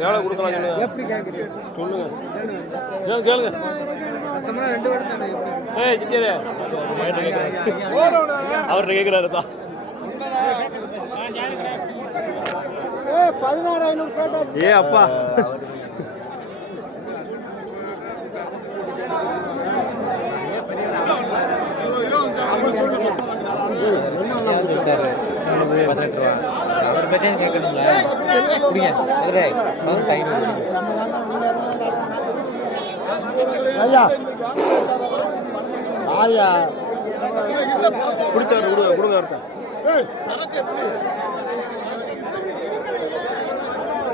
எவ்வளோ கொடுக்கலாம் எப்படி கேட்குறீங்க சொல்லுங்க கேளுங்க அவர்கிட்ட கேட்குறாரு தான் 16,500 கேட்டா ஏ அப்பா அவர் பிரச்சனை கேட்கணும்ல குடிங்க மதுரை 1500 ஐயா ஐயா பிடிச்சவர் கொடுங்க இருக்கா